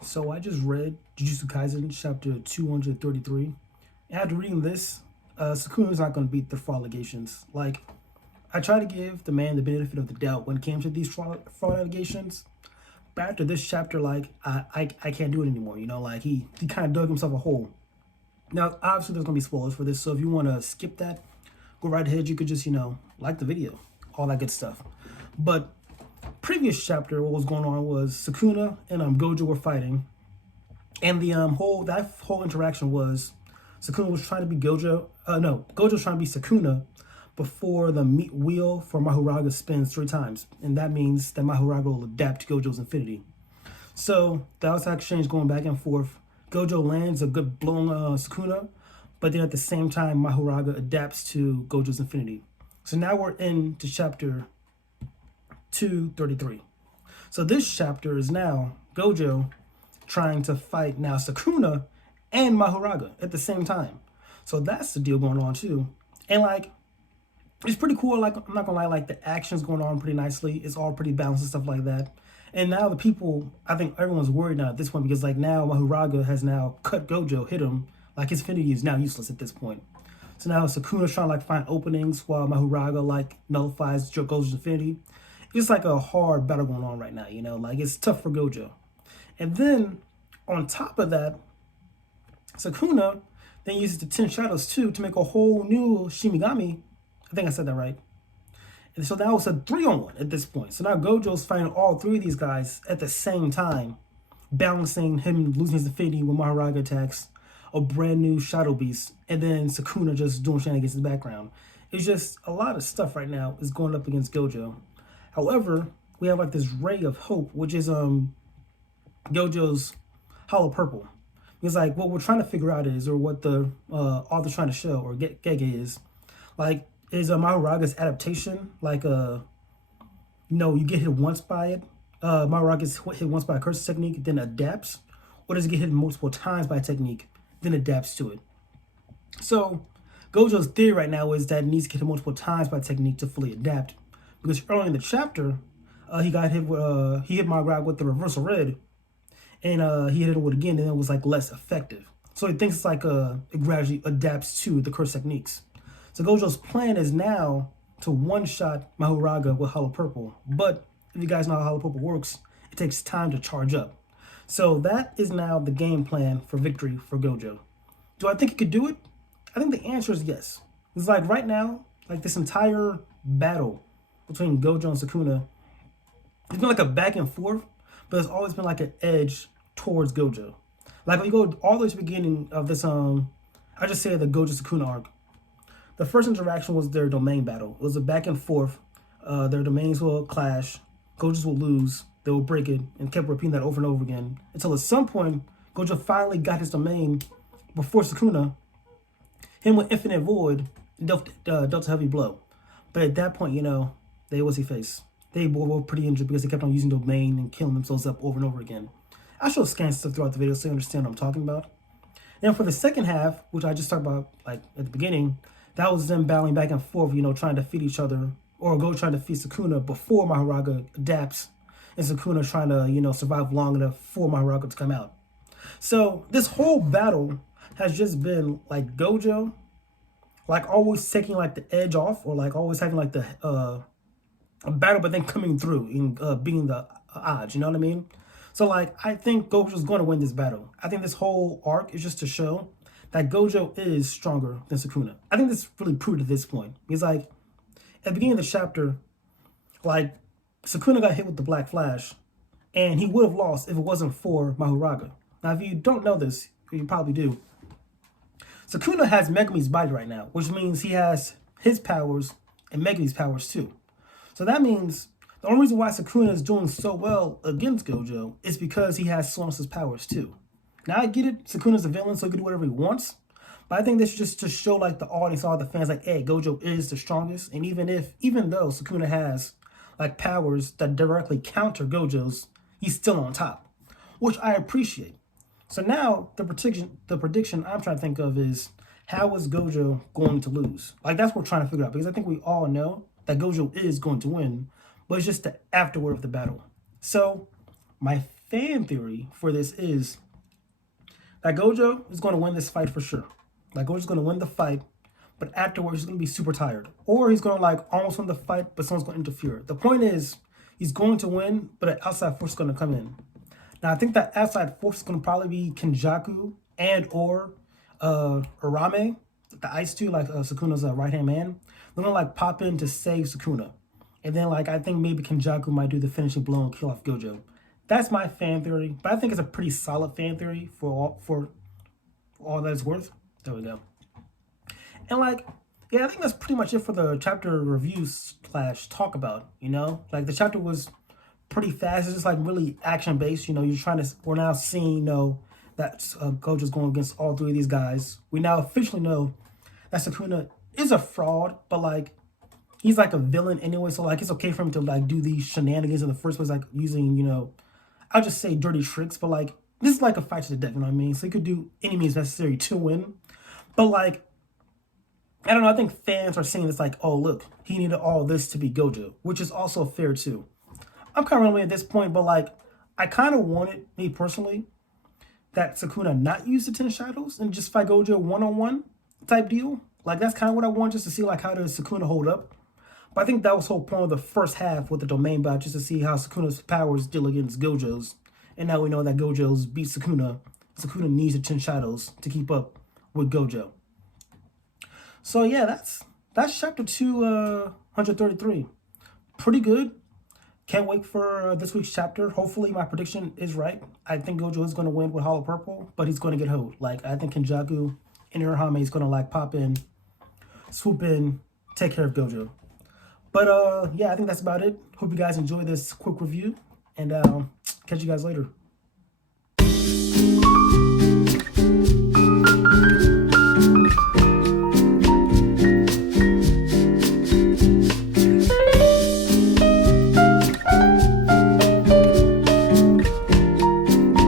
So I just read Jujutsu Kaisen chapter 233. And after reading this, Sukuna's not going to beat the fraud allegations. Like, I try to give the man the benefit of the doubt when it came to these fraud allegations. But after this chapter, like, I can't do it anymore. You know, like, he kind of dug himself a hole. Now, obviously, there's going to be spoilers for this. So if you want to skip that, go right ahead. You could just, like the video, all that good stuff. But previous chapter, what was going on was Sukuna and Gojo were fighting, and the whole interaction was Sukuna was trying to be Gojo. No, Gojo was trying to be Sukuna before the meat wheel for Mahuraga spins 3 times, and that means that Mahuraga will adapt to Gojo's infinity. So that was exchange going back and forth. Gojo lands a good blow on Sukuna, but then at the same time Mahuraga adapts to Gojo's infinity. So now we're into chapter 233. So this chapter is now Gojo trying to fight now Sukuna and Mahuraga at the same time. So that's the deal going on too. And like, it's pretty cool. Like, I'm not gonna lie, like the action's going on pretty nicely. It's all pretty balanced and stuff like that. And now the people, I think everyone's worried now at this point because like now Mahuraga has now cut Gojo, hit him. Like his infinity is now useless at this point. So now Sukuna's trying to like find openings while Mahuraga like nullifies Gojo's infinity. It's like a hard battle going on right now, like it's tough for Gojo. And then on top of that, Sukuna then uses the 10 shadows too to make a whole new Shinigami. I think I said that right. And so that was a 3-on-1 at this point. So now Gojo's fighting all 3 of these guys at the same time, balancing him losing his infinity when Maharaga attacks a brand new Shadow Beast, and then Sukuna just doing shenanigans in the background. It's just a lot of stuff right now is going up against Gojo. However, we have like this ray of hope, which is Gojo's hollow purple. Because like what we're trying to figure out is, or what the author's trying to show, or Gege is Mahuraga's adaptation like you get hit once by it. Mahuraga gets hit once by a curse technique, then adapts, or does it get hit multiple times by a technique, then adapts to it? So Gojo's theory right now is that it needs to get hit multiple times by technique to fully adapt. Because early in the chapter, he got hit with he hit Mahuraga with the reversal red, and he hit it with again, and it was like less effective. So he thinks it's like it gradually adapts to the curse techniques. So Gojo's plan is now to one-shot Mahuraga with Hollow Purple. But if you guys know how Hollow Purple works, it takes time to charge up. So that is now the game plan for victory for Gojo. Do I think he could do it? I think the answer is yes. It's like right now, like this entire battle between Gojo and Sukuna, it's been like a back and forth, but it's always been like an edge towards Gojo. Like when you go all the way to the beginning of this, I just say the Gojo Sukuna arc. The first interaction was their domain battle. It was a back and forth. Their domains will clash. Gojo's will lose. They will break it, and kept repeating that over and over again until at some point Gojo finally got his domain before Sukuna. Him with Infinite Void dealt a heavy blow. But at that point, they what's he face? They were pretty injured because they kept on using domain and killing themselves up over and over again. I show scan stuff throughout the video so you understand what I'm talking about. Then for the second half, which I just talked about like at the beginning, that was them battling back and forth, trying to feed each other, or Gojo trying to feed Sukuna before Mahuraga adapts, and Sukuna trying to, survive long enough for Mahuraga to come out. So this whole battle has just been like Gojo, like always taking like the edge off, or like always having like the a battle, but then coming through and being the odds. You know what I mean? So like I think Gojo's going to win this battle. I think this whole arc is just to show that Gojo is stronger than Sukuna. I think this really proved at this point. Because like at the beginning of the chapter, like Sukuna got hit with the Black Flash, and he would have lost if it wasn't for Mahuraga. Now, if you don't know this, you probably do. Sukuna has Megumi's body right now, which means he has his powers and Megumi's powers too. So that means the only reason why Sukuna is doing so well against Gojo is because he has Solace's powers too. Now I get it, Sukuna's a villain, so he can do whatever he wants. But I think this is just to show like the audience, all the fans, like, hey, Gojo is the strongest. And even though Sukuna has like powers that directly counter Gojo's, he's still on top, which I appreciate. So now the prediction I'm trying to think of is, how is Gojo going to lose? Like that's what we're trying to figure out, because I think we all know that Gojo is going to win, but it's just the afterward of the battle. So my fan theory for this is that Gojo is going to win this fight for sure. Like, Gojo's going to win the fight, but afterwards he's going to be super tired. Or he's going to, like, almost win the fight, but someone's going to interfere. The point is, he's going to win, but an outside force is going to come in. Now, I think that outside force is going to probably be Kenjaku and or Arame, the Ice 2, like Sukuna's right-hand man. They're going to, like, pop in to save Sukuna. And then, like, I think maybe Kenjaku might do the finishing blow and kill off Gojo. That's my fan theory, but I think it's a pretty solid fan theory for all that it's worth. There we go. And, like, yeah, I think that's pretty much it for the chapter reviews / talk about, you know? Like, the chapter was pretty fast. It's just, like, really action-based, you know? We're now seeing, you know, that Gojo's going against all three of these guys. We now officially know that Sukuna is a fraud, but, like, he's, like, a villain anyway, so, like, it's okay for him to, like, do these shenanigans in the first place, like, using, you know, I'll just say dirty tricks, but, like, this is, like, a fight to the death, you know what I mean? So he could do any means necessary to win. But, like, I don't know, I think fans are seeing this like, oh, look, he needed all this to be Gojo, which is also fair, too. I'm kind of at this point, but, like, I kind of wanted, me personally, that Sukuna not use the 10 Shadows and just fight Gojo one-on-one type deal. Like, that's kind of what I want, just to see, like, how does Sukuna hold up. But I think that was the whole point of the first half with the domain bout, just to see how Sukuna's powers deal against Gojo's. And now we know that Gojo's beat Sukuna. Sukuna needs the 10 Shadows to keep up with Gojo. So yeah, that's chapter 233. Pretty good. Can't wait for this week's chapter. Hopefully my prediction is right. I think Gojo is going to win with Hollow Purple, but he's going to get hoed. Like, I think Kenjaku and Urahime is going to, like, pop in, swoop in, take care of Gojo. But yeah, I think that's about it. Hope you guys enjoy this quick review, and catch you guys later.